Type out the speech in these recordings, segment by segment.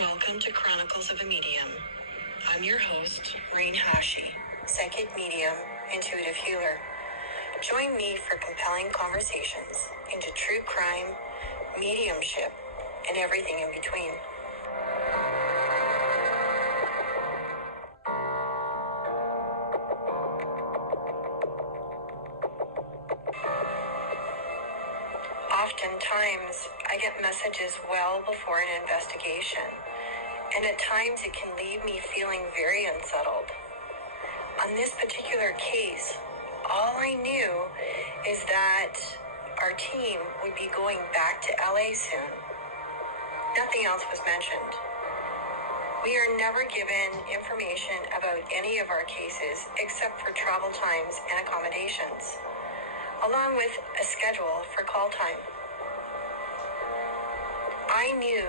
Welcome to Chronicles of a Medium. I'm your host, Maryne Hachey, Psychic Medium, Intuitive Healer. Join me for compelling conversations into true crime, mediumship, and everything in between. Oftentimes, I get messages well before an investigation, and at times it can leave me feeling very unsettled. On this particular case, all I knew is that our team would be going back to LA soon. Nothing else was mentioned. We are never given information about any of our cases except for travel times and accommodations, along with a schedule for call time. I knew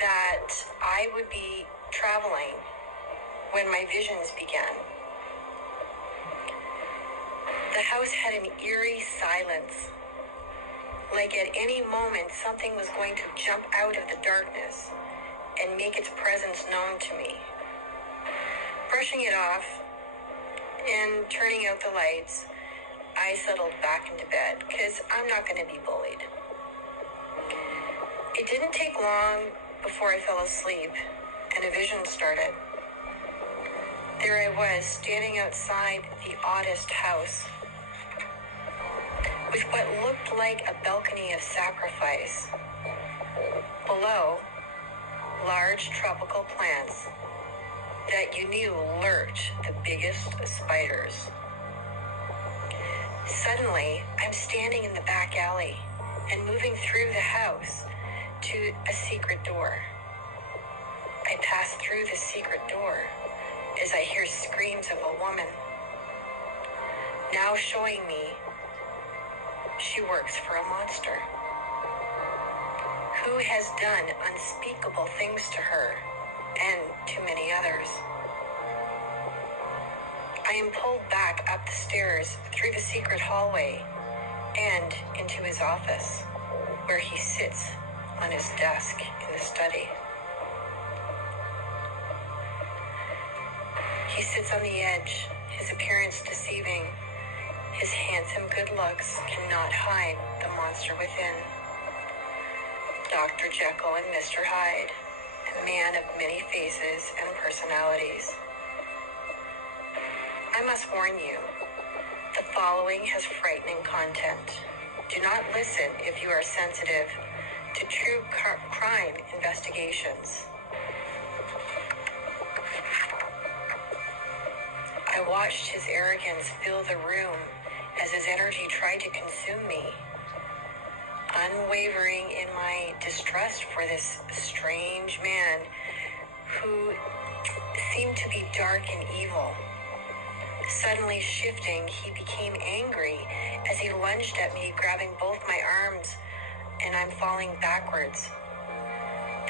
that I would be traveling when my visions began. The house had an eerie silence, like at any moment something was going to jump out of the darkness and make its presence known to me. Brushing it off and turning out the lights, I settled back into bed because I'm not going to be bullied. It didn't take long before I fell asleep and a vision started. There I was, standing outside the oddest house with what looked like a balcony of sacrifice. Below, large tropical plants that you knew lurked the biggest spiders. Suddenly, I'm standing in the back alley and moving through the house to a secret door. I pass through the secret door as I hear screams of a woman, now showing me she works for a monster who has done unspeakable things to her and to many others. I am pulled back up the stairs through the secret hallway and into his office, where he sits on his desk in the study. He sits on the edge, his appearance deceiving. His handsome good looks cannot hide the monster within. Dr. Jekyll and Mr. Hyde, a man of many faces and personalities. I must warn you, the following has frightening content. Do not listen if you are sensitive to true crime investigations. I watched his arrogance fill the room as his energy tried to consume me, unwavering in my distrust for this strange man who seemed to be dark and evil. Suddenly shifting, he became angry as he lunged at me, grabbing both my arms, and I'm falling backwards.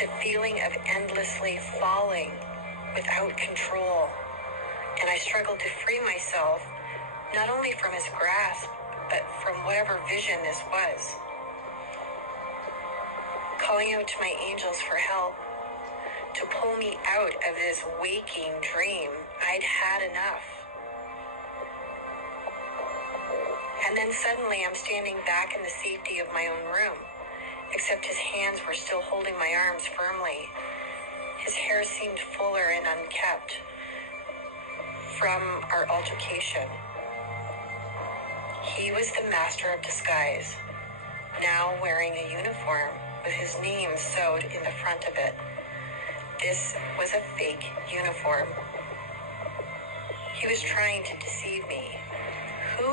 The feeling of endlessly falling without control, and I struggled to free myself, not only from his grasp, but from whatever vision this was. Calling out to my angels for help, to pull me out of this waking dream. I'd had enough. And then suddenly I'm standing back in the safety of my own room, except his hands were still holding my arms firmly. His hair seemed fuller and unkempt from our altercation. He was the master of disguise, now wearing a uniform with his name sewed in the front of it. This was a fake uniform. He was trying to deceive me. Who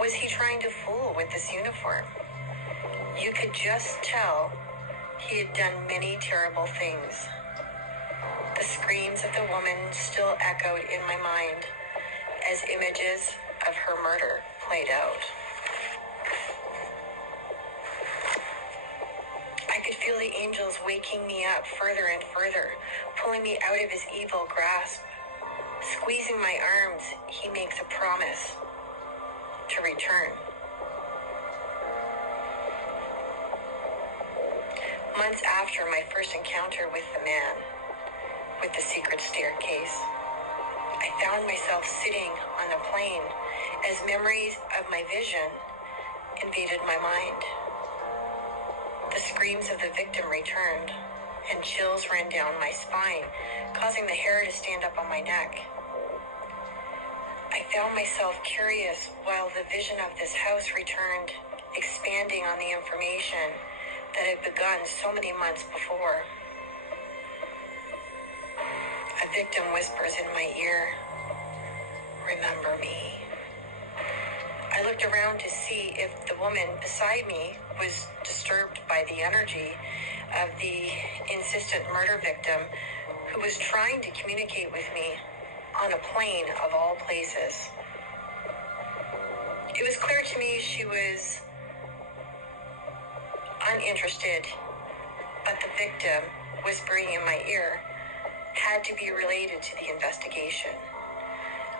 was he trying to fool with this uniform? You could just tell he had done many terrible things. The screams of the woman still echoed in my mind as images of her murder played out. I could feel the angels waking me up further and further, pulling me out of his evil grasp. Squeezing my arms, he makes a promise to return. Months after my first encounter with the man with the secret staircase, I found myself sitting on a plane as memories of my vision invaded my mind. The screams of the victim returned, and chills ran down my spine, causing the hair to stand up on my neck. I found myself curious while the vision of this house returned, expanding on the information that had begun so many months before. A victim whispers in my ear, "Remember me." I looked around to see if the woman beside me was disturbed by the energy of the insistent murder victim who was trying to communicate with me on a plane of all places. It was clear to me she was uninterested, but the victim whispering in my ear had to be related to the investigation.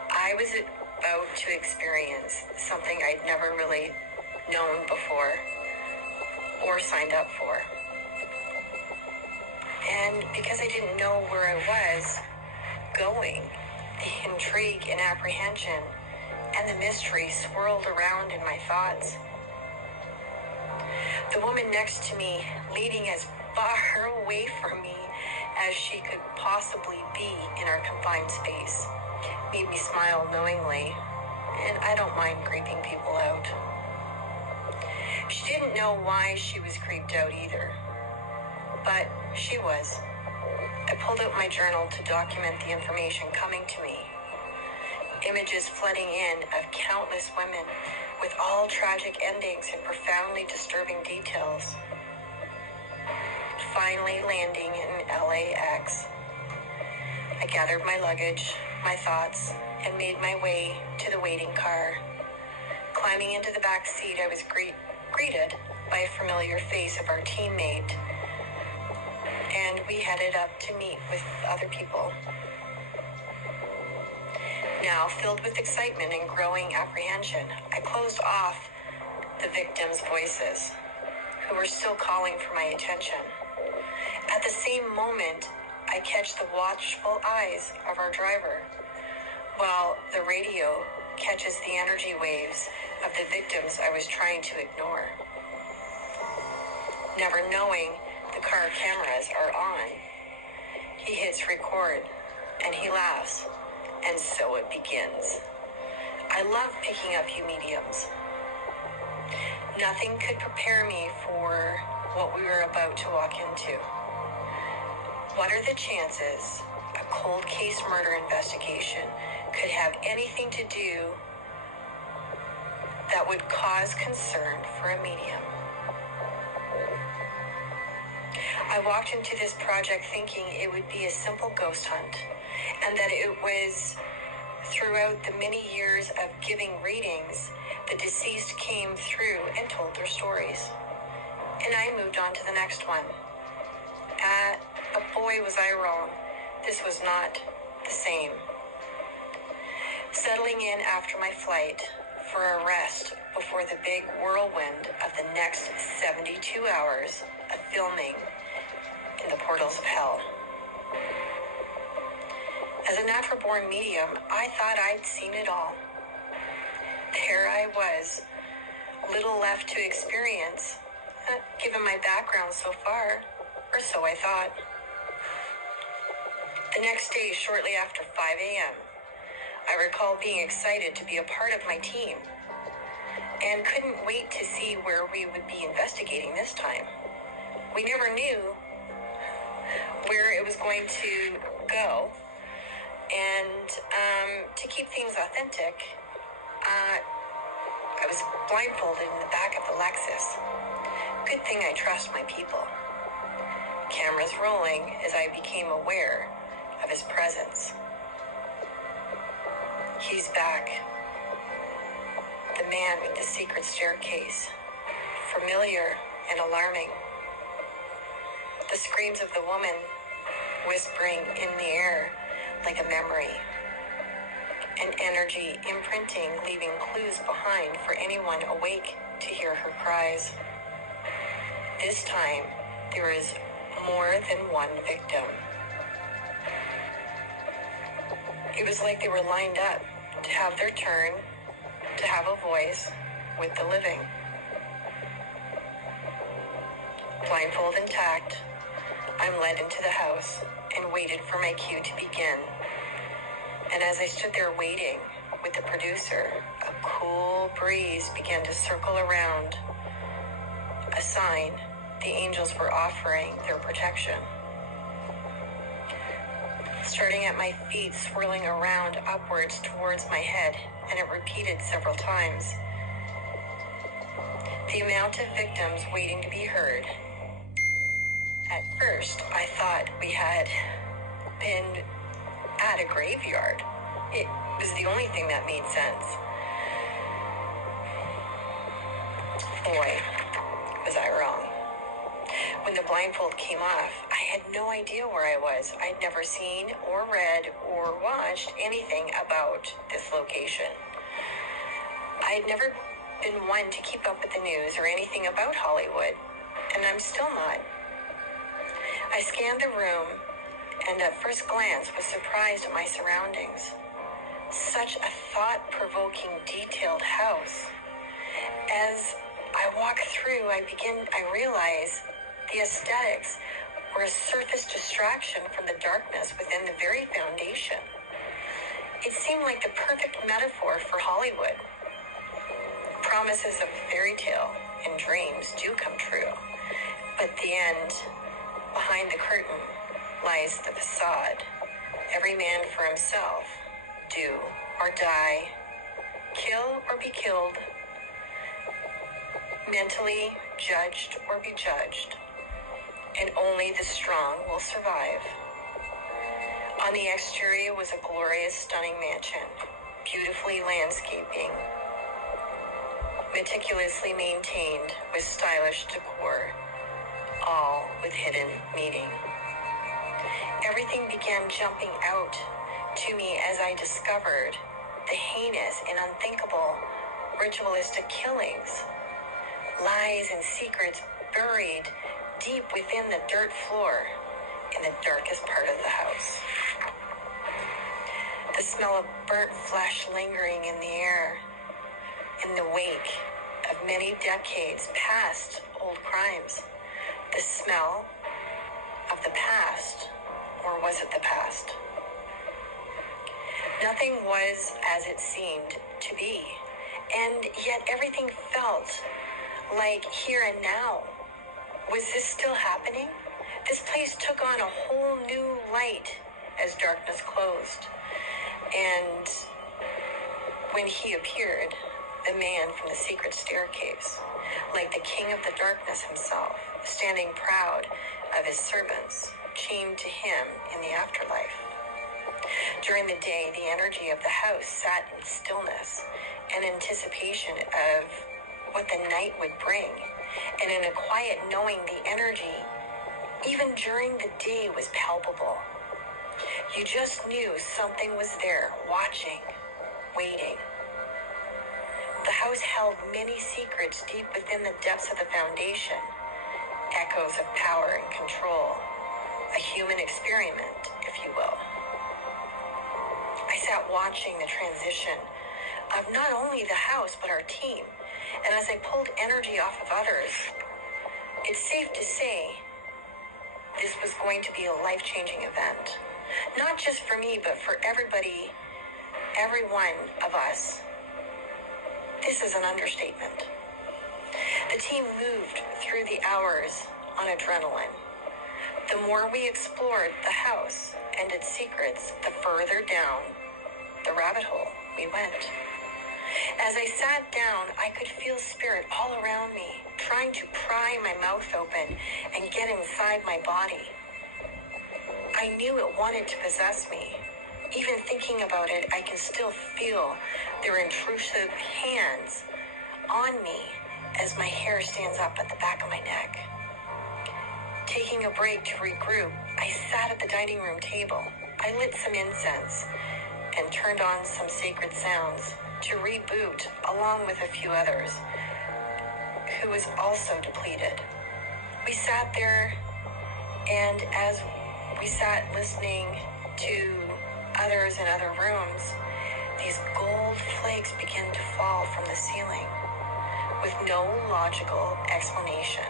I was about to experience something I'd never really known before or signed up for. And because I didn't know where I was going, the intrigue and apprehension and the mystery swirled around in my thoughts. The woman next to me, leaning as far away from me as she could possibly be in our confined space, made me smile knowingly, and I don't mind creeping people out. She didn't know why she was creeped out either, but she was. I pulled out my journal to document the information coming to me. Images flooding in of countless women with all tragic endings and profoundly disturbing details. Finally landing in LAX, I gathered my luggage, my thoughts, and made my way to the waiting car. Climbing into the back seat, I was greeted by a familiar face of our teammate, and we headed up to meet with other people. Now, filled with excitement and growing apprehension, I closed off the victims' voices, who were still calling for my attention. At the same moment, I catch the watchful eyes of our driver, while the radio catches the energy waves of the victims I was trying to ignore. Never knowing the car cameras are on, he hits record and he laughs, and so it begins. I love picking up you mediums. Nothing could prepare me for what we were about to walk into. What are the chances a cold case murder investigation could have anything to do that would cause concern for a medium? I walked into this project thinking it would be a simple ghost hunt, and that it was throughout the many years of giving readings, the deceased came through and told their stories. And I moved on to the next one. But boy, was I wrong. This was not the same. Settling in after my flight for a rest before the big whirlwind of the next 72 hours of filming in the portals of hell. As a natural-born medium, I thought I'd seen it all. There I was, little left to experience, given my background so far, or so I thought. The next day, shortly after 5 a.m., I recall being excited to be a part of my team, and couldn't wait to see where we would be investigating this time. We never knew where it was going to go, and to keep things authentic, I was blindfolded in the back of the Lexus. Good thing I trust my people. Cameras rolling as I became aware of his presence. He's back. The man with the secret staircase. Familiar and alarming. The screams of the woman whispering in the air like a memory. An energy imprinting, leaving clues behind for anyone awake to hear her cries. This time, there is more than one victim. It was like they were lined up to have their turn, to have a voice with the living. Blindfold intact, I'm led into the house and waited for my cue to begin. And as I stood there waiting with the producer, a cool breeze began to circle around, a sign the angels were offering their protection. Starting at my feet, swirling around upwards towards my head, and it repeated several times. The amount of victims waiting to be heard. At first, I thought we had been at a graveyard. It was the only thing that made sense. Boy, was I wrong. When the blindfold came off, I had no idea where I was. I'd never seen or read or watched anything about this location. I had never been one to keep up with the news or anything about Hollywood, and I'm still not. I scanned the room, and at first glance was surprised at my surroundings. Such a thought-provoking, detailed house. As I walk through, I realize the aesthetics were a surface distraction from the darkness within the very foundation. It seemed like the perfect metaphor for Hollywood. Promises of fairy tale and dreams do come true, but the end, behind the curtain, lies the facade. Every man for himself, do or die, kill or be killed, mentally judged or be judged, and only the strong will survive. On the exterior was a glorious, stunning mansion, beautifully landscaping, meticulously maintained with stylish decor, all with hidden meaning. Everything began jumping out to me as I discovered the heinous and unthinkable ritualistic killings, lies and secrets buried deep within the dirt floor in the darkest part of the house. The smell of burnt flesh lingering in the air, in the wake of many decades past old crimes. The smell of the past, or was it the past? Nothing was as it seemed to be, and yet everything felt like here and now. Was this still happening? This place took on a whole new light as darkness closed. And when he appeared, the man from the secret staircase, like the king of the darkness himself, standing proud of his servants, chained to him in the afterlife. During the day, the energy of the house sat in stillness and anticipation of what the night would bring, and in a quiet knowing the energy, even during the day, was palpable. You just knew something was there, watching, waiting. The house held many secrets deep within the depths of the foundation, echoes of power and control, a human experiment, if you will. I sat watching the transition of not only the house, but our team. And as I pulled energy off of others, it's safe to say this was going to be a life-changing event. Not just for me, but for everybody, every one of us. This is an understatement. The team moved through the hours on adrenaline. The more we explored the house and its secrets, the further down the rabbit hole we went. As I sat down, I could feel spirit all around me, trying to pry my mouth open and get inside my body. I knew it wanted to possess me. Even thinking about it, I can still feel their intrusive hands on me as my hair stands up at the back of my neck. Taking a break to regroup, I sat at the dining room table. I lit some incense and turned on some sacred sounds to reboot, along with a few others, who was also depleted. We sat there, and as we sat listening to others in other rooms, these gold flakes began to fall from the ceiling with no logical explanation.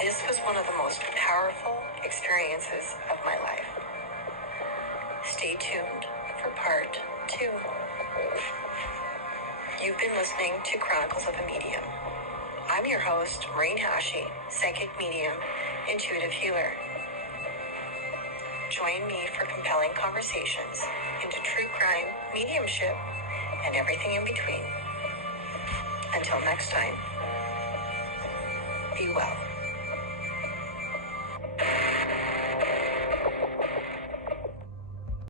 This was one of the most powerful experiences of my life. Stay tuned for part 2. You've been listening to Chronicles of a Medium. I'm your host, Maryne Hachey, Psychic Medium, Intuitive Healer. Join me for compelling conversations into true crime, mediumship, and everything in between. Until next time, be well.